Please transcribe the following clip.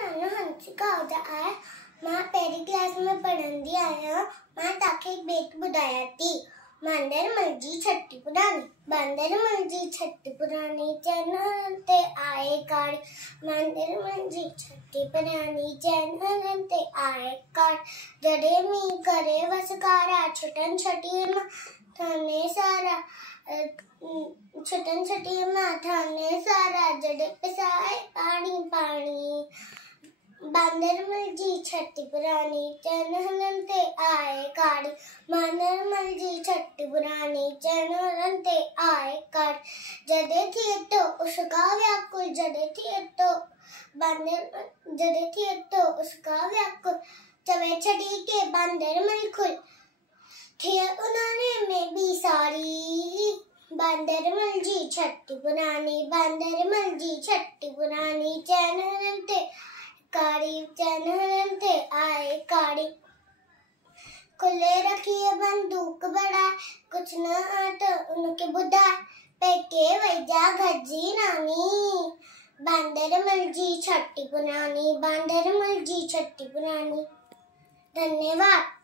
नानो हंसिका होता है। मां पहली क्लास में पढ़ंदी आया। मां ताके एक बेट बुधाया थी। बंदर मलजी छट्टी पुरानी, बंदर मलजी छट्टी पुरानी, चैनल ते आए काड़। बंदर मलजी छट्टी पुरानी, चैनल ते आए काड़। जड़े मी करे वसकारा, छटन छटी मां थाने सारा, छटन छटी मां थाने सारा, जड़े पिसाए पानी पानी। बंदर मलजी छट्टी पुरानी, चैनल ते आए काड़। बंदर मलजी छट्टी पुरानी, चैनल ते आए काड़। जड़े थी तो उसका व्याकुल, जड़े थी तो बंदर, जड़े थी तो उसका व्याकुल। चवे छड़ी के बंदर मलकुल, थे उन्होंने में भी सारी। बंदर मलजी छट्टी पुरानी, बंदर मलजी छट्टी पुरानी, चैनल ते काड़ी, चैनल ते आए काड़ी। खुले रखिए बंदूक बड़ा, कुछ न आता उनके बुधा, पेके वैजा गज्जी नानी। बंदर मलजी छट्टी पुरानी, बंदर मलजी छट्टी पुरानी। धन्यवाद।